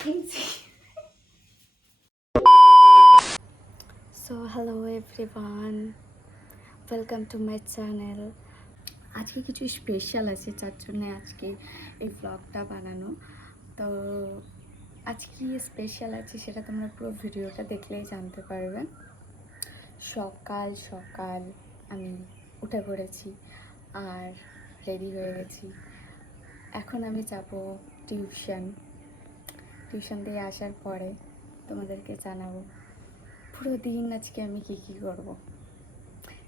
So hello everyone, welcome to my channel. আজকে কিছু special আছে যার জন্য আজকে এই ব্লগটা বানানো। তো আজকে স্পেশাল আছে সেটা তোমরা পুরো ভিডিওটা দেখলেই জানতে পারবে। সকাল সকাল আমি উঠে পড়েছি আর রেডি হয়ে গেছি। এখন আমি যাব টিউশন টিউশন দিয়ে আসার পরে তোমাদেরকে জানাব, পুরো দিন আজকে আমি কি কি করব?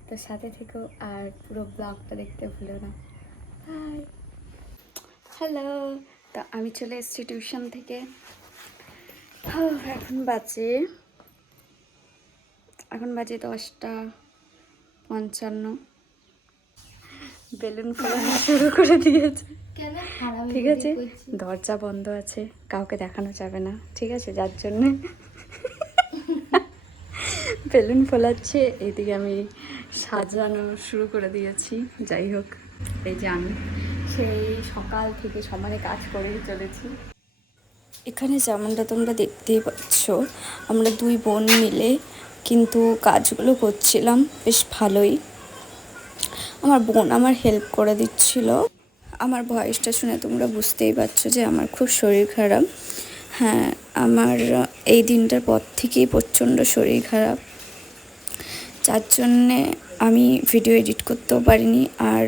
তো সাথে থেকেও আর পুরো ব্লগটা দেখতে ভুলো না। হাই হ্যালো তো আমি চলে এসেছি টিউশন থেকে। এখন বাজে এখন বাজে দশটা পঞ্চান্ন। বেলুন ফোলানো শুরু করে দিয়েছে। ঠিক আছে? দরজা বন্ধ আছে কাউকে দেখানো যাবে না। ঠিক আছে? যার জন্যে বেলুন ফোলাচ্ছে এইদিকে আমি সাজানো শুরু করে দিয়েছি। যাই হোক এই যে আমি সেই সকাল থেকে সমানে কাজ করেই চলেছি। এখানে যেমনটা তোমরা দেখতেই পাচ্ছ আমরা দুই বোন মিলে কিন্তু কাজগুলো করছিলাম। বেশ ভালোই। আমার বোন আমার হেল্প করে দিচ্ছিল। আমার ভয়েসটা শুনে তোমরা বুঝতেই পারছ যে আমার খুব শরীর খারাপ। হ্যাঁ আমার এই দিনটার পর থেকেই প্রচণ্ড শরীর খারাপ। যার জন্যে আমি ভিডিও এডিট করতেও পারিনি আর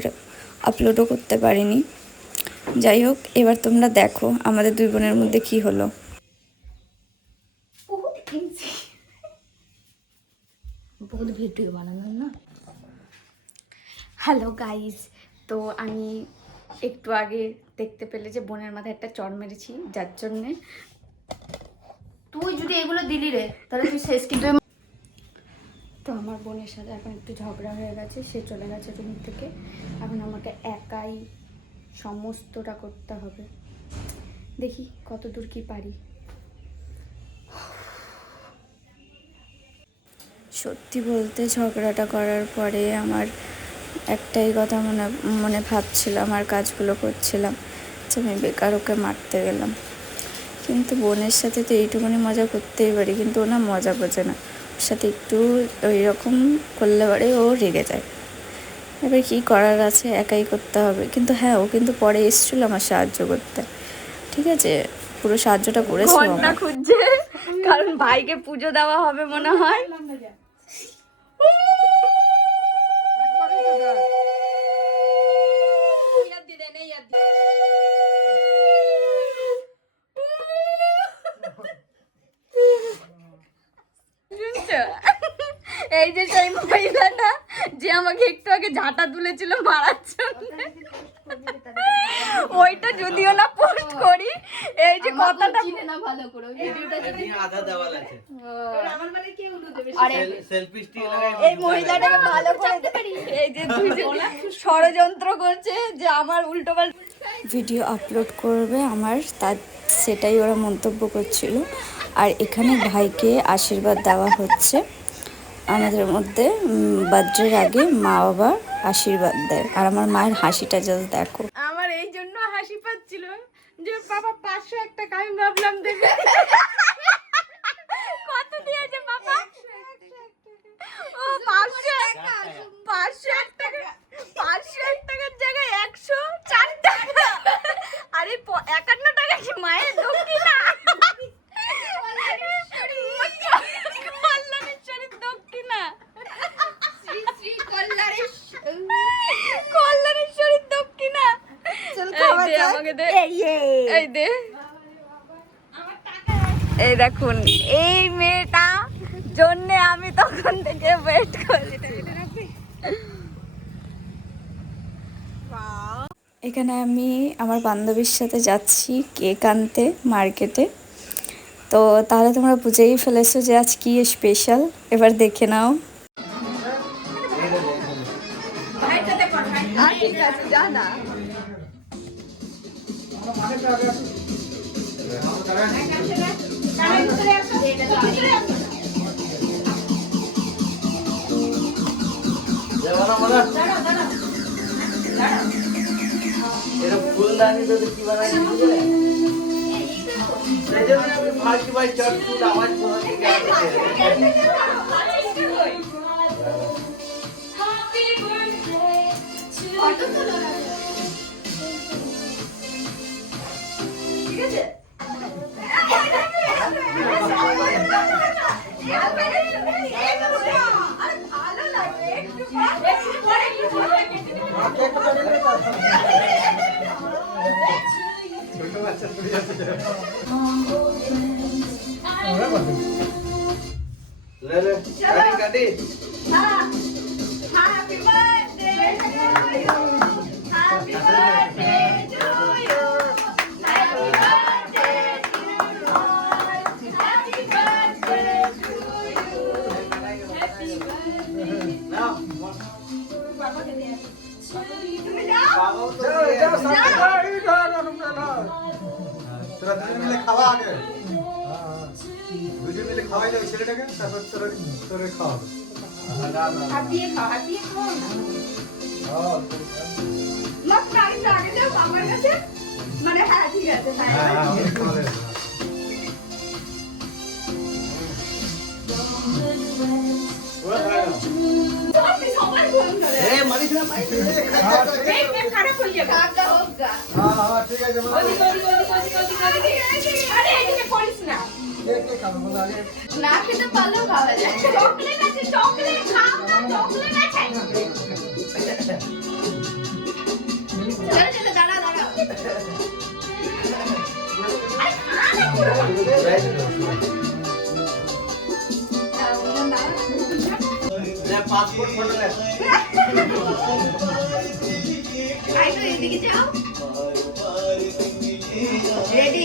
আপলোডও করতে পারিনি। যাই হোক, এবার তোমরা দেখো আমাদের দুই বোনের মধ্যে কি হলো। বহুত ভিডিও বানানো না? হ্যালো গাইজ তো আমি একটু আগে দেখতে পেলে যে বোনের মাথায় একটা চড় মেরেছি, যার জন্যে। তুই যদি এগুলো দিলি রে, তাহলে তুই শেষ কিন্তু। তো আমার বোনের সাথে এখন একটু ঝগড়া হয়ে গেছে, সে চলে গেছে রুম থেকে। এখন আমাকে একাই সমস্তটা করতে হবে। দেখি কত দূর কি পারি। সত্যি বলতে ঝগড়াটা করার পরে আমার একটাই কথা মনে মনে ভাবছিলাম আর কাজগুলো করছিলাম যে আমি বেকার ওকে মারতে গেলাম। কিন্তু বোনের সাথে তো এইটুকুনি মজা করতেই পারি কিন্তু ও না মজা বোঝে না। ওর সাথে একটু ওই রকম করলে পরে ও রেগে যায়। এবার কী করার আছে একাই করতে হবে। কিন্তু হ্যাঁ ও কিন্তু পরে এসেছিল আমার সাহায্য করতে। ঠিক আছে পুরো সাহায্যটা করেছে ঘণ্টা খুঁজছে কারণ ভাইকে পুজো দেওয়া হবে মনে হয়। এই যে সেই মহিলাটা যে আমাকে একটু আগে ঝাঁটা তুলেছিল মারার জন্য। ওইটা যদিও না পোস্ট করি এই যে কথাটা চিনে না ভালো করে ওই ভিডিওটা যদি আধা দেওয়াল আছে। আরে সেলফি স্টিক লাগাই এই মহিলাটাকে ভালো করে এই যে ষড়যন্ত্র করছে যে আমার উল্টো ভিডিও আপলোড করবে আমার তার সেটাই ওরা মন্তব্য করছিল। আর এখানে ভাইকে আশীর্বাদ দেওয়া হচ্ছে। আমাদের মধ্যে বার্থডের আগে মা বাবা আশীর্বাদ দেয়। আর আমার মায়ের হাসিটা জাস্ট দেখো। আমার এই জন্য হাসি পাচ্ছিল। যে বাবা পাঁচশো এক টাকা আমি ভাবলাম দেবে কত দিয়েছে বাবা? ও পাঁচশো পাঁচশো এক টাকা। পাঁচশো এক টাকার জায়গায় একশো চার টাকা আরে প- একান্ন টাকা কি মায়ের দক্ষিণ না কল্যাণেশ্বরীর দক্ষিণা শ্রী শ্রী কল্যাণেশ কল্যাণেশ্বরীর দক্ষিণা এই দে আমাকে দে এই দে এই দেখুন এই মেয়েটা জন্যে আমি তখন থেকে ওয়েট করি। এখানে আমি আমার বান্ধবীর সাথে যাচ্ছি কেক আনতে মার্কেটে। তো তাহলে তোমরা বুঝেই ফেলেছো যে আজ কি স্পেশাল এবার দেখে নাও। ঠিক আছে যা না। এটা ফুলদানি তো কি বানাই সেই জন্য ফার্স্ট বাই চটকুট আওয়াজ কোথা থেকে আসছে তোরা দুজন মিলে খাওয়া দুজন মিলে খাওয়াই যাবে ছেলেটাকে তারপর তোর তোর খাওয়াবে হাত দিয়ে খাও হাত না আগে। যাও আমার কাছে মানে হ্যাঁ ঠিক আছে না খেতে পারলেও খাওয়া যায়। চকলেট আছে চকলেট খাও না চকলেট আছে। চলো চলো আইসো এদিকে যাও রেডি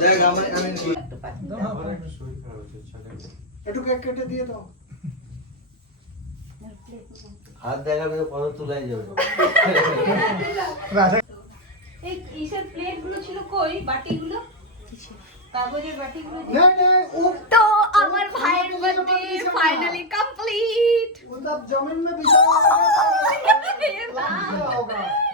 দেখ হাত দেখাবে পরে তুলাই যাবে প্লেটগুলো ছিল কই বাটিগুলো কাগজের বাটিগুলো আমার ভাইয়ের ফাইনালি কমপ্লিট ওটা জমিন